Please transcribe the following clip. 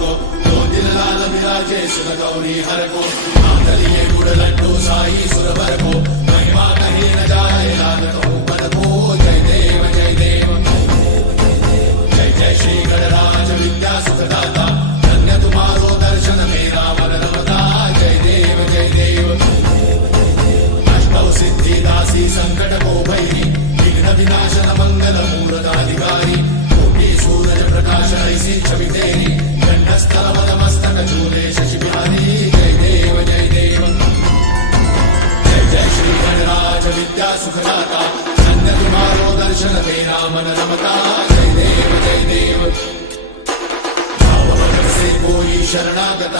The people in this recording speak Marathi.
को दो दिल लाल विराजे सुर गौरी हर को मांगलिए गुड़ लड्डू साई सुरवर को महिमा कहीं न जाए लागत हो पद को जय देव जय देव जय जय श्री गणराज विद्या सुखदाता धन्य तुम्हारो दर्शन मेरा मन रमता जय देव जय देव अष्टौ सिद्धि दासी संकट को भैरी विघ्न विनाशन मंगल मूर्ताधिकारी कोटि सूरज प्रकाश ऐसी छवि तेरी कंठस्थल पद मस्तक चूले शशि बिहारी जय देव जय देव जय जय श्री गणराज विद्या सुखदाता धन्य तुम्हारो दर्शन मेरा मन रमता जय देव जय देव भाव भगत से कोई शरणागत